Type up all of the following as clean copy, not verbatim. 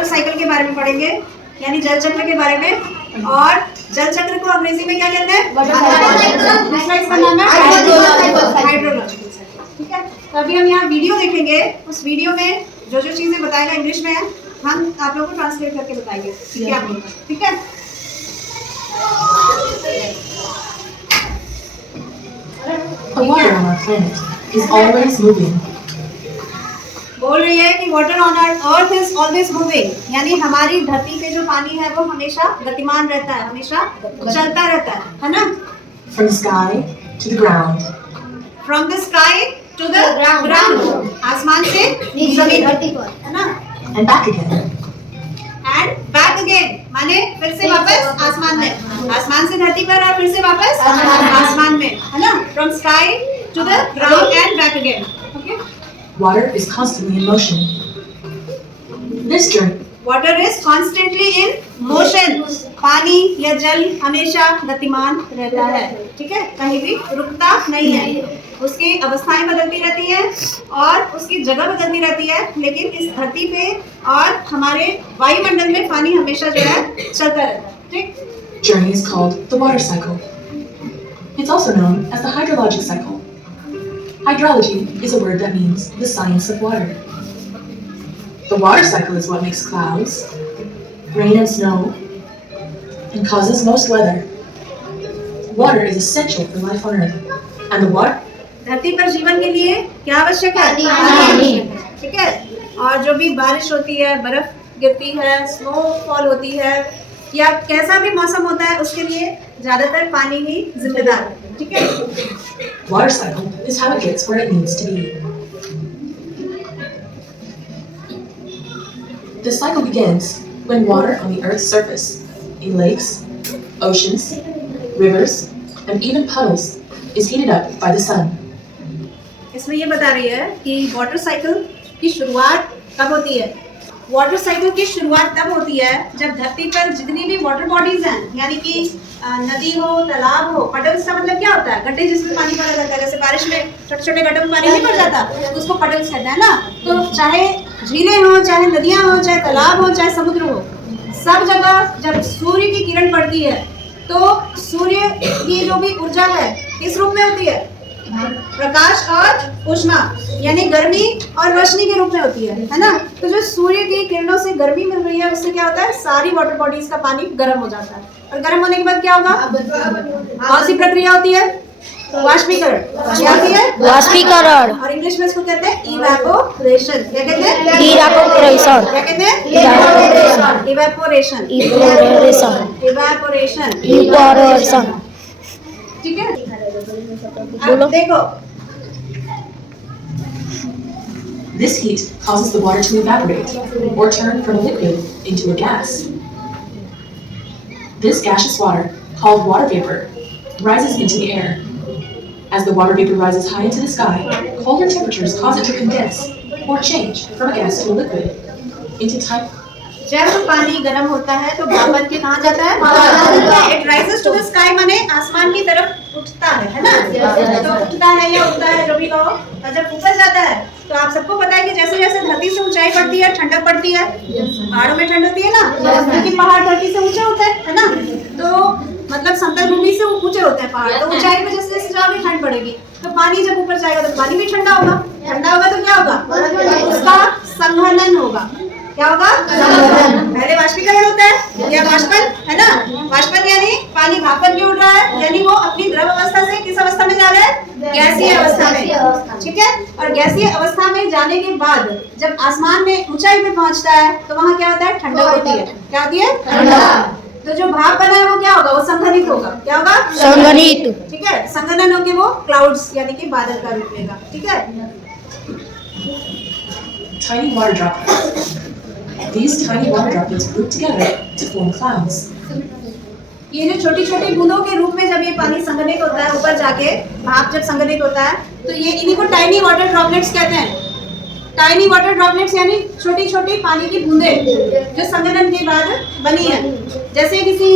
Water cycle के बारे में पढ़ेंगे, यानी जल चक्र के बारे में। और जल चक्र को अंग्रेजी में क्या कहते हैं? दूसरा इसका नाम है हाइड्रोलॉजिकल साइकिल। ठीक है, तो अभी हम यहाँ वीडियो देखेंगे। उस वीडियो में जो जो चीजें बताएगा इंग्लिश में है, हम आप लोगों को ट्रांसलेट करके बताएंगे। ठीक है। The water on our planet is always moving. बोल रही है कि water on our earth is always moving, यानी हमारी धरती पे जो पानी है वो हमेशा गतिमान रहता है, हमेशा चलता रहता है ना? From the sky to the ground. From the sky to the ground, आसमान से जमीन पर, है ना? And back again. And back again, माने फिर से वापस आसमान में, आसमान से धरती पर और फिर से वापस आसमान में, है ना? From sky to the ground and back again. Okay, Water is constantly in motion. This journey water is constantly in motion, पानी या जल हमेशा गतिमान रहता है। ठीक है, कहीं भी रुकता नहीं है, उसकी अवस्थाएं बदलती रहती है और उसकी जगह बदलती रहती है, लेकिन इस धरती पे और हमारे वायुमंडल में पानी हमेशा जो है चलता रहता है। ठीक, journey is called the water cycle. It's also known as the hydrologic cycle. Hydrology is a word that means the science of water. The water cycle is what makes clouds, rain and snow, and causes most weather. Water is essential for life on Earth, and the water धरती पर जीवन के लिए क्या आवश्यक है? पानी। ठीक है, और जो भी बारिश होती है, बर्फ गिरती है, स्नोफॉल होती है, या कैसा भी मौसम होता है, उसके लिए ज्यादातर पानी ही जिम्मेदार है। ठीक है, water cycle is how it gets where it needs to be. The cycle begins when water on the Earth's surface, in lakes, oceans, rivers, and even puddles, is heated up by the sun. इसमें ये बता रही है कि water cycle की शुरुआत कब होती है। वाटर साइकिल की शुरुआत तब होती है जब धरती पर जितनी भी वाटर बॉडीज हैं, यानी कि नदी हो, तालाब हो, पटल्स का मतलब क्या होता है? गड्ढे जिसमें पानी भरा रहता है, जैसे बारिश में छोटे छोटे गड्ढे में पानी नहीं भर जाता, तो उसको पटल्स कहते हैं ना। तो चाहे झीलें हो, चाहे नदियां हो, चाहे तालाब हो, चाहे समुद्र हो, सब जगह जब सूर्य की किरण पड़ती है तो सूर्य की जो भी ऊर्जा है किस रूप में होती है? प्रकाश और ऊष्मा, यानी गर्मी और रोशनी के रूप में होती है ना? तो जो सूर्य की किरणों से गर्मी मिल रही है, उससे क्या होता है? सारी वाटर बॉडीज का पानी गर्म हो जाता है, और गर्म होने के बाद क्या होगा? कौन सी प्रक्रिया होती है? वाष्पीकरण। क्या होती है? वाष्पीकरण। और इंग्लिश में इसको कहते हैं इवेपोरेशन। क्या कहते हैं? इवेपोरेशन। क्या कहते हैं? इवेपोरेशन। इवेपोरेशन। इवेपोरेशन। ठीक है, अब देखो, This heat causes the water to evaporate, or turn from a liquid into a gas. This gaseous water, called water vapor, rises into the air. As the water vapor rises high into the sky, colder temperatures cause it to condense, or change from a gas to a liquid, into type. जब पानी गर्म होता है तो भाप बन के कहाँ जाता है? It rises to the sky, माने आसमान की तरफ उठता है ना? तो उठता है या उठता है, जो भी कहो, और जब ऊपर जाता है तो आप सबको पता है कि जैसे जैसे धरती से ऊंचाई बढ़ती है, ठंडक बढ़ती है। पहाड़ों में ठंड होती है ना, क्योंकि पहाड़ धरती से ऊंचे होते हैं, है ना? तो मतलब समतल भूमि से ऊंचे होते हैं पहाड़, तो ऊंचाई में जैसे जैसे जाओगे ठंड बढ़ेगी, तो पानी जब ऊपर जाएगा तो पानी भी ठंडा होगा। ठंडा होगा तो क्या होगा? उसका संघनन होगा। क्या होगा? पहले वाष्पीकरण होता है या वाष्पन, है ना? वाष्पन यानी पानी भाप बन के उड़ रहा है, यानी वो अपनी द्रव अवस्था से किस अवस्था में जा रहा है? गैसीय अवस्था में। ठीक है, और गैसीय अवस्था में जाने के बाद जब आसमान में ऊंचाई पे पहुंचता है तो वहाँ क्या होता है? ठंडक होती है। क्या होती है? ठंडक। तो जो भाप बना है वो क्या होगा? वो संघनित होगा। क्या होगा? संघनित। ठीक है, संघनन होकर वो क्लाउड्स यानी कि बादल का रूप लेगा। ठीक है, Tiny water droplets. These tiny water droplets group together to form clouds. ये जो छोटी छोटी बूंदों के रूप में जब ये पानी संघनित होता है, ऊपर जाके भाप जब संघनित होता है, तो ये इन्हीं को टाइनी वाटर ड्रॉपलेट्स कहते हैं। टाइनी वाटर ड्रॉपलेट्स यानी छोटी छोटी पानी की बूंदें जो संघनन के बाद बनी है। जैसे किसी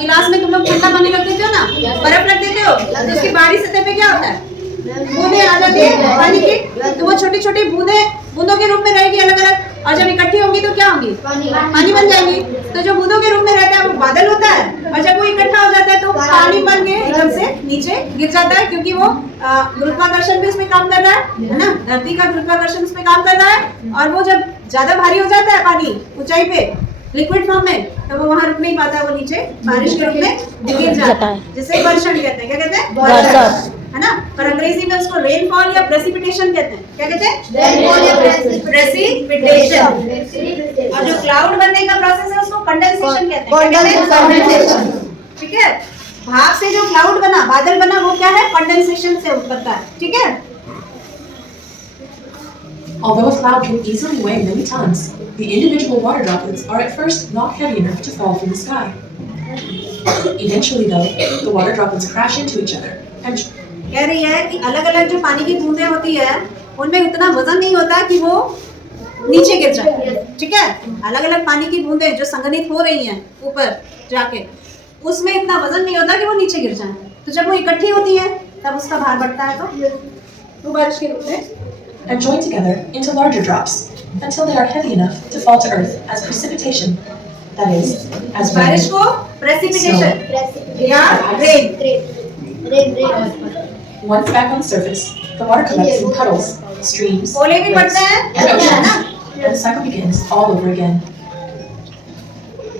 गिलास में तुम लोग ठंडा पानी रख देते हो ना, बर्फ रख देते हो, तो उसकी बाहरी सतह पे क्या होता है? बूंदें आ जाती है पानी की, तो वो छोटी छोटी बूंदें बूंदों के रूप में रहेगी अलग अलग, और जब इकट्ठी होंगी तो क्या होंगी? पानी बन जाएंगी। तो जो बूंदों के रूप में रहता है वो बादल होता है, और जब वो इकट्ठा हो जाता है तो पानी बन के एकदम से नीचे गिर जाता है, क्योंकि वो गुरुत्वाकर्षण भी उसमें काम कर रहा है ना, धरती का गुरुत्वाकर्षण उसमें काम कर रहा है। और वो जब ज्यादा भारी हो जाता है पानी ऊंचाई पे लिक्विड फॉर्म में, तो वो वहां रुक नहीं पाता है, वो नीचे बारिश के रूप में गिर जाता है, जिसे वर्षण कहते हैं। क्या कहते हैं? वर्षण, है ना। पर अंग्रेजी में उसको रेनफॉल या प्रेसिपिटेशन कहते हैं। क्या कहते हैं? प्रेसिपिटेशन। और जो क्लाउड बनने का प्रोसेस है उसको कंडेंसेशन कहते हैं। क्या कहते हैं? ठीक है। भाप से जो क्लाउड बना, बादल बना, वो क्या है? कंडेंसेशन से उत्पन्न है। ठीक है। Although a cloud can easily weigh many tons, the individual water droplets are at first not heavy enough to fall from the sky. Eventually, though, the water droplets crash into each other and कह रही है कि अलग अलग जो पानी की बूंदें होती है उनमें उतना वजन नहीं होता कि वो नीचे गिर जाए। ठीक है। अलग अलग पानी की बूंदें जो संघनित हो रही हैं ऊपर जाके, उसमें इतना वजन नहीं होता कि वो नीचे गिर जाए। तो जब वो इकट्ठी होती है तब उसका भार बढ़ता है, तो बारिश के रूप में and join together into larger drops until they are heavy enough to fall to earth as precipitation. That is, as बारिश rain. को प्रेसिपिटेशन या rain. Once back on the surface, the water collects in puddles, streams, ओले भी lakes, पड़ते हैं, and है oceans, ना? and the cycle begins all over again.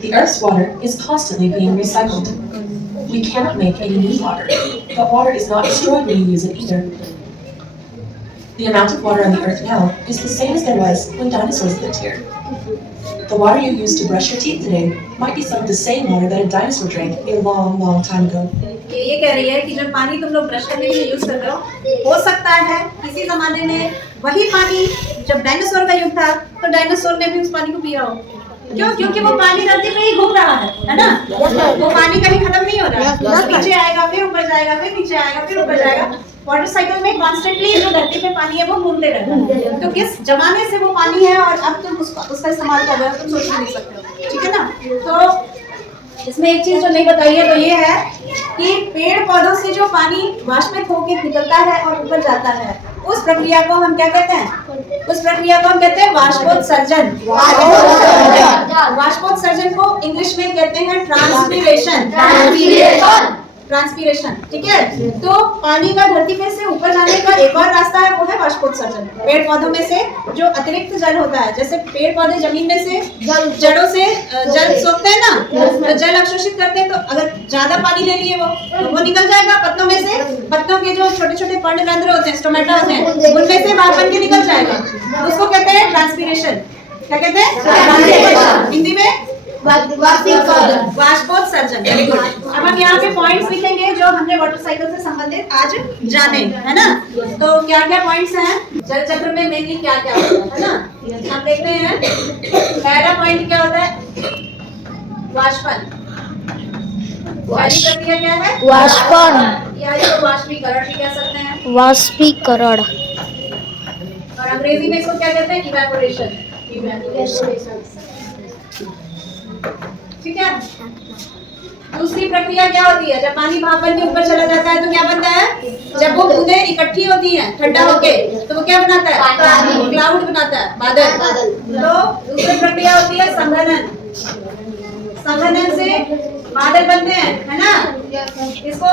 The Earth's water is constantly being recycled. We cannot make any new water, but water is not destroyed when you use it either. The amount of water on the Earth now is the same as there was when dinosaurs lived here. The water you use to brush your teeth today might be some of the same water that a dinosaur drank a long, long time ago. ये कह रही है कि जब पानी तुम लोग brush करने के लिए यूज कर रहे हो सकता है किसी जमाने में वही पानी, जब डायनासोर का युग था तो डायनासोर ने भी उस पानी को पिया हो। क्यों? क्योंकि वो पानी धरती पे ही घूम रहा है ना। वो पानी कहीं खत्म नहीं हो रहा है, नीचे आएगा फिर ऊपर जाएगा, फिर नीचे आएगा फिर ऊपर जाएगा। वाटर साइकिल में कॉन्स्टेंटली जो धरती पे पानी है वो घूमते रहता है। तो किस जमाने से वो पानी है और अब तुम उसका इस्तेमाल कर रहे हो, तुम सोच नहीं सकते हो। ठीक है ना। तो इसमें एक चीज जो नहीं बताई है वो ये है कि पेड़ पौधों से जो पानी वाष्पित होकर निकलता है और ऊपर जाता है, उस प्रक्रिया को हम क्या कहते हैं? उस प्रक्रिया को हम कहते हैं वाष्पोत्सर्जन। वाष्पोत्सर्जन को इंग्लिश में कहते हैं ट्रांसपीरेशन। ट्रांसपीरेशन। ठीक है। तो पानी का धरती में से ऊपर जाने का एक और रास्ता है, वो है वाष्पोत्सर्जन। पेड़ पौधों में से जो अतिरिक्त जल होता है, जैसे पेड़ पौधे जमीन में से जड़ों से जल सोखते हैं ना, तो जल अवशोषित करते हैं। तो अगर ज्यादा पानी ले लिए वो निकल जाएगा पत्तों में से। पत्तों के जो छोटे छोटे पर्णरंध्र होते हैं, स्टोमेटा होते हैं, उनमें से भाप बन के निकल जाएगा। उसको कहते हैं ट्रांसपीरेशन। क्या कहते हैं हिंदी में? वाष्पोत्सर्जन। Very good. अब हम यहाँ पे पॉइंट्स लिखेंगे जो हमने वाटर साइकिल से संबंधित आज जाने, है ना। तो क्या क्या पॉइंट्स हैं जल चक्र में, मेनली क्या क्या होता है ना, हम देखते हैं। पहला पॉइंट क्या होता है? वाष्पन। पहली प्रक्रिया क्या है? वाष्पन, या इसको वाष्पीकरण भी कह सकते हैं। वाष्पीकरण, और अंग्रेजी में इसको क्या कहते हैं? इवेपोरेशन। ठीक है। दूसरी प्रक्रिया क्या होती है? जब पानी भाप बन के ऊपर चला जाता है तो क्या बनता है? जब वो बूंदें इकट्ठी होती हैं ठंडा होके, तो वो क्या बनाता है? क्लाउड बनाता है, बादल। तो दूसरी प्रक्रिया होती है संघनन। संघनन से बादल बनते हैं, है ना। इसको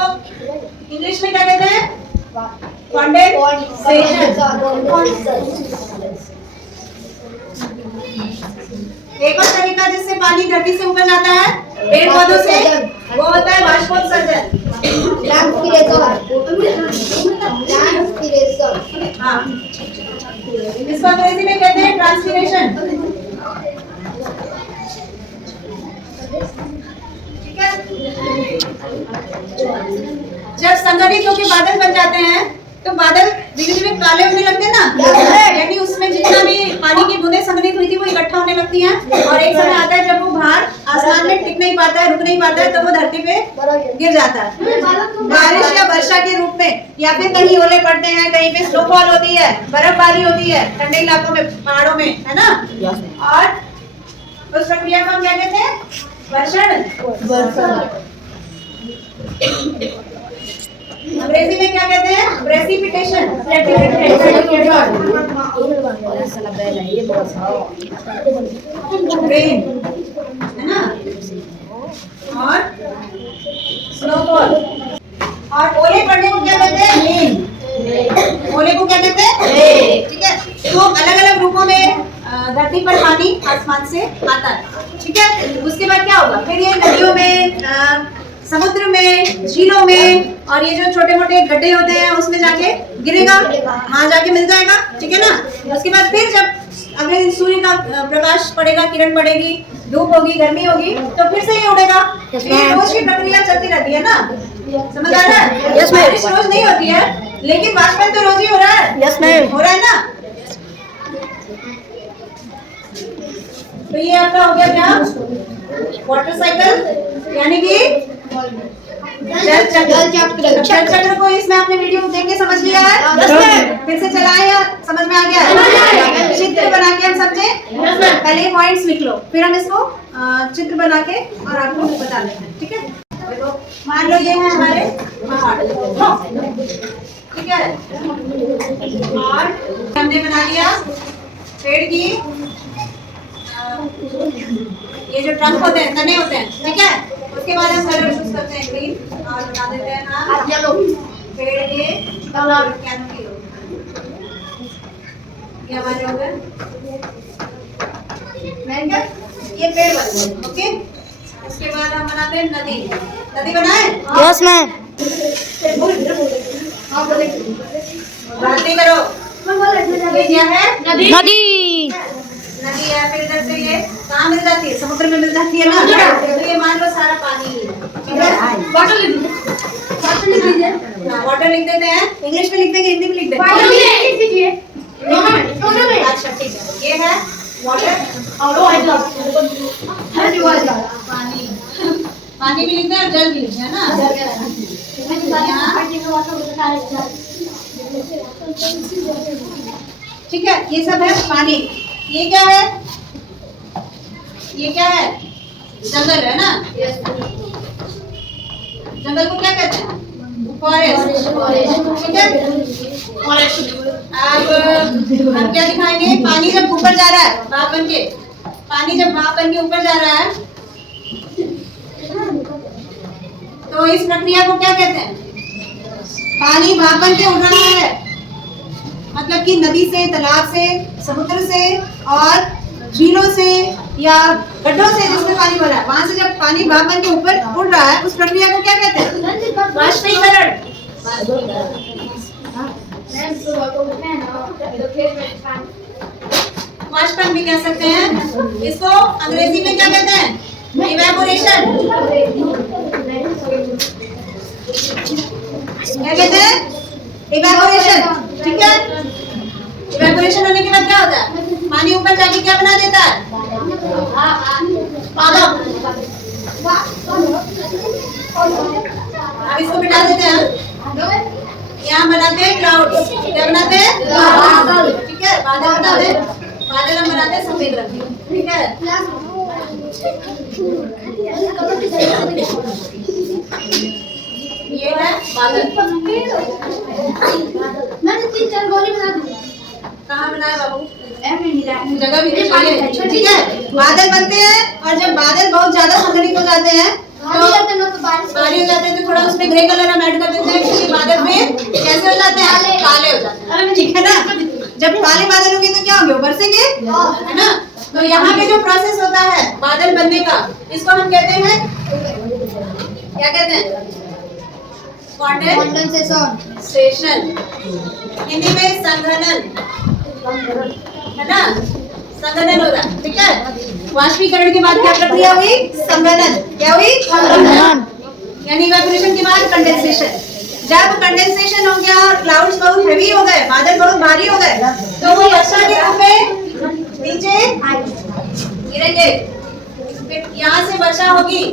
इंग्लिश में क्या कहते हैं? कंडेंसेशन। एक और तरीका जिससे पानी धरती से ऊपर जाता है पेड़ पौधों से, वो होता है वाष्पोत्सर्जन। हाँ, इसको अंग्रेजी में कहते हैं ट्रांसपीरेशन। ठीक है। जब संघनित होकर बादल बन जाते हैं तो बादल धीरे धीरे काले होने लगते हैं ना, यानी उसमें जितना भी पानी की बूंदें संग्रहित हुई थी वो इकट्ठा होने लगती हैं। और एक समय आता है जब वो भार आसमान में टिक नहीं पाता है, रुक नहीं पाता है, तो वो धरती पे गिर जाता है बारिश या वर्षा के रूप में, या फिर कहीं ओले पड़ते हैं, कहीं पे स्नोफॉल होती है, बर्फबारी होती है ठंडे इलाकों में, पहाड़ों में, है ना। और उस प्रक्रिया को हम क्या कहते हैं? वर्षण। अंग्रेजी में क्या कहते हैं? प्रेसिपिटेशन। रेन, है ना? और स्नोफॉल। और ओले पड़ने को क्या कहते हैं? रेन। ओले को क्या कहते हैं? ठीक है। तो अलग अलग रूपों में धरती पर पानी आसमान से आता है, ठीक है। उसके बाद क्या होगा? फिर ये नदियों में, समुद्र में, झीलों में, और ये जो छोटे मोटे गड्ढे होते हैं उसमें जाके गिरेगा, वहां जाके मिल जाएगा, ठीक है ना। उसके बाद फिर जब अगले दिन सूर्य का प्रकाश पड़ेगा, किरण पड़ेगी, धूप होगी, गर्मी होगी, तो फिर से ये उड़ेगा। ये रोज की प्रक्रिया चलती रहती है ना, समझ आ रहा है? बारिश रोज नहीं होती है, लेकिन वाष्पन तो रोज ही हो रहा है। हो रहा है ना। तो ये आपका हो गया क्या? वाटर साइकिल, यानी कि जल चक्र को इसमें आपने वीडियो देख के समझ लिया है? फिर से चलाए या समझ में आ गया है? चित्र बना के हम समझे? पहले पॉइंट्स लिख लो, फिर हम इसको चित्र बना के और आपको बता देते हैं, ठीक है। देखो, मान लो ये है हमारे पहाड़, ठीक है। और हमने बना लिया पेड़ की, ये जो ट्रंक होते हैं, तने होते हैं, ठीक है। उसके बाद हम कलर चूज करते हैं ग्रीन, और बना देते हैं हम येलो। पेड़ के कैनोपी, ये हमारे हो गए, ये पेड़ बन गए, ओके। उसके बाद हम बनाते हैं नदी। नदी बनाए? Yes ma'am. बातें करो। ये क्या है? नदी। नदी है, फिर इधर से ये कहाँ मिल जाती है? समुद्र में मिल जाती है ना। तो ये मान लो सारा पानी, ठीक है। वाटर लिख दीजिए। वाटर लिख देते हैं। इंग्लिश में लिख देंगे, हिंदी में लिख देंगे? अच्छा ठीक है। ये है वाटर, पानी। पानी भी लिखते हैं और जल भी लिखते हैं ना। ठीक है, ये सब है पानी। ये क्या है? ये क्या है? जंगल है ना। जंगल को क्या कहते हैं? फॉरेस्ट, ठीक है। अब हम क्या दिखाएंगे? पानी जब ऊपर जा रहा है, भाप बन के, पानी जब भाप बन के ऊपर जा रहा है, तो इस प्रक्रिया को क्या कहते हैं? पानी भाप बन के उड़ रहा है, मतलब कि नदी से, तालाब से, समुद्र से और झीलों से या गड्ढों से जिसमें पानी भरा है, वहां से जब पानी भाप बन के ऊपर उड़ रहा है, उस प्रक्रिया को क्या कहते हैं? बाष्पीकरण। वाष्पन भी कह सकते हैं। इसको अंग्रेजी में क्या कहते हैं? इवेपोरेशन। क्या कहते हैं? इवेपोरेशन, ठीक है। इवेपोरेशन होने के बाद क्या होता है? पानी ऊपर जाके क्या बना देता है? अब इसको मिटा देते हैं। यहाँ बनाते हैं क्लाउड। क्या बनाते हैं? बादल, ठीक है। बादल बनाते हैं। बादल हम बनाते हैं सफेद रंग के, ठीक है। ये है बादल। कहाँ बनाया बाबू? जगह भी चाहिए, ठीक है। बादल बनते हैं, और जब बादल बहुत ज्यादा संघनित हो जाते हैं, तो बारिश हो जाते हैं, तो थोड़ा उसमें ग्रे कलर हम ऐड कर देते हैं, क्योंकि बादल में कैसे हो जाते हैं? काले हो जाते हैं, ठीक है ना। जब काले बादल होंगे तो क्या होंगे? बरसेंगे, है ना। तो यहाँ पे जो प्रोसेस होता है बादल बनने का, इसको हम कहते हैं, क्या कहते हैं? कंडेंसेशन। हिंदी में संघनन, है ना। संघनन होगा, ठीक है। वाष्पीकरण के बाद क्या प्रक्रिया हुई? संघनन। क्या हुई? संघनन। यानी इवेपोरेशन के बाद कंडेंसेशन। जब कंडेंसेशन हो गया, क्लाउड्स बहुत हेवी हो गए, बादल बहुत भारी हो गए, तो वो वर्षा के रूप में नीचे गिरेंगे। फिर यहाँ से वर्षा होगी,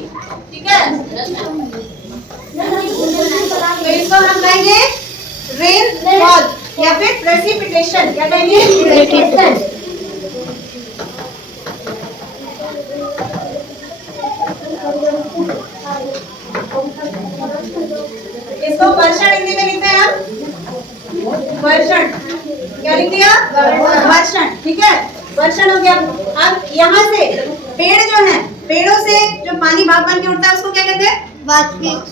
ठीक है। तो इसको हम कहेंगे रेनफॉल या फिर प्रेसिपिटेशन। क्या कहेंगे? इसको इसको वर्षण हिंदी में लिखते हैं हम वर्षण। क्या लिख दिया? वर्षण। ठीक है, वर्षण हो गया। अब यहाँ से पेड़ जो है, पेड़ों से जो पानी भाप बन के उठता है उसको क्या कहते हैं? वाष्पोत्सर्जन।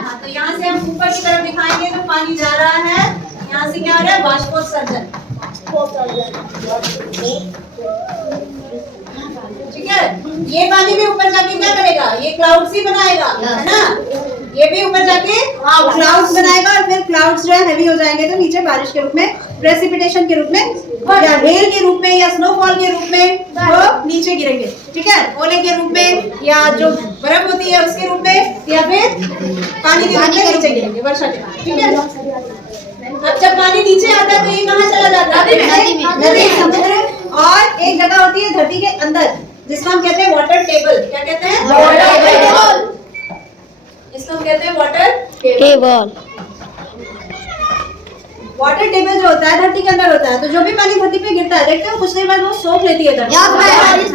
हाँ, तो यहाँ से हम ऊपर की तरफ दिखाएंगे तो पानी जा रहा है, यहाँ से क्या हो रहा है? वाष्पोत्सर्जन। ठीक है, ये पानी भी ऊपर जाके क्या करेगा? ये क्लाउड्स ही बनाएगा, है ना? ये भी ऊपर जाके क्लाउड्स बनाएगा और फिर क्लाउड्स जो है हैवी हो जाएंगे तो नीचे बारिश के रूप में, प्रेसिपिटेशन के रूप में या हेल के रूप में या स्नोफॉल के रूप में वो नीचे गिरेंगे। ठीक है, ओले के रूप में या जो बर्फ होती है उसके रूप में या फिर पानी के रूप में नीचे गिरेंगे वर्षा के बाद। ठीक है, अब जब पानी नीचे आता है तो ये कहाँ चला जाता है? नदी, समुद्र। और एक जगह होती है धरती के अंदर जिसको हम कहते हैं वाटर टेबल। क्या कहते हैं? Water table. इसको हम कहते हैं वाटर टेबल। वाटर टेबल जो होता है धरती के अंदर होता है, तो जो भी पानी धरती पे गिरता है देखते हो कुछ देर बाद वो सोख लेती है धरती, है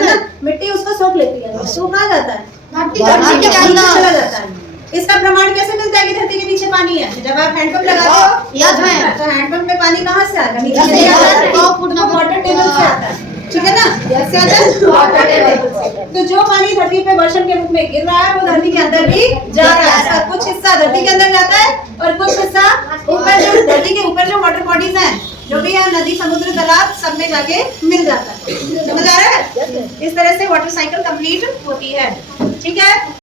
ना? मिट्टी उसको सोख लेती है, वो कहाँ जाता है? धरती के अंदर चला जाता है। इसका प्रमाण कैसे मिलता है कि धरती के नीचे पानी है? जब आप हैंडपंप लगाते हो तो हैंडपंप में पानी कहाँ से आता है? नीचे से आता है, तो वाटर टेबल से आता है। ठीक है ना, कैसे आता है? वाटर टेबल से। तो जो पानी धरती पे वर्षण के रूप में गिर रहा है वो धरती के अंदर भी जा रहा है। इसका कुछ हिस्सा धरती के अंदर जाता है और कुछ हिस्सा ऊपर, जो धरती के ऊपर जो वाटर बॉडीज हैं जो भी है, नदी, समुद्र, तालाब, सब में जाके मिल जाता है। समझ आ रहा है? इस तरह से वाटर साइकिल कंप्लीट होती है। ठीक है।